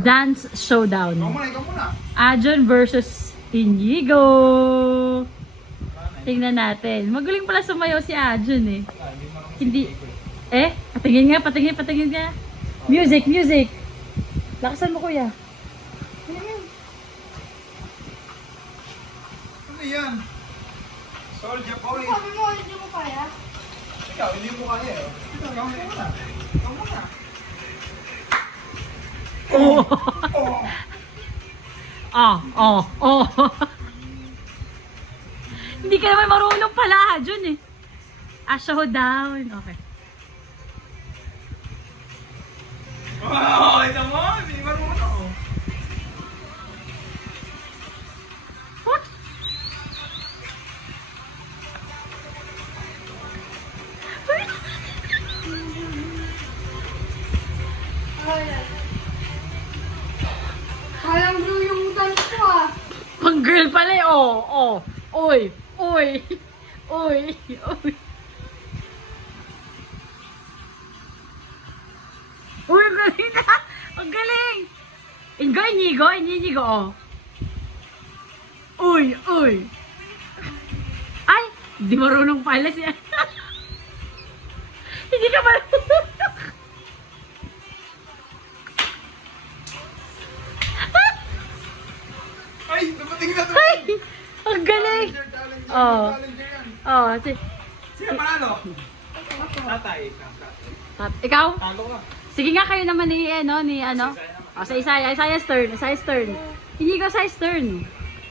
Dance Showdown. Ikaw muna. Ajon versus Inigo. Tingnan natin. Magaling pala sumayaw si Ajon eh. Hindi. Eh? Patingin nga. Music. Lakasan mo kuya. Ano yan? Soldier Boy. Sabi mo, hindi mo kaya? Ikaw, hindi mo kaya eh. Ikaw muna. Ikaw muna. Oh. Oh. Hindi ka naman marunong pala, Ajon eh. Showdown. Okay. Wow, ito mo. Hindi marunong. What? Parang blue yung dance ko ah. Pang girl pala eh. Oh. Uy. Uy, galing na. Ang galing. Inigo, oh. Uy. Ay, di marunong pala siya. Hindi ka marunong. Ay, dumating na Ay, ang galing. Oh. Challenger yan. Oh, Sino panalo? Tatay. ikaw? Talo ka. Sige nga kayo naman ni ano. Oh, sa Isaiah's turn. Inigo, Isaiah's turn.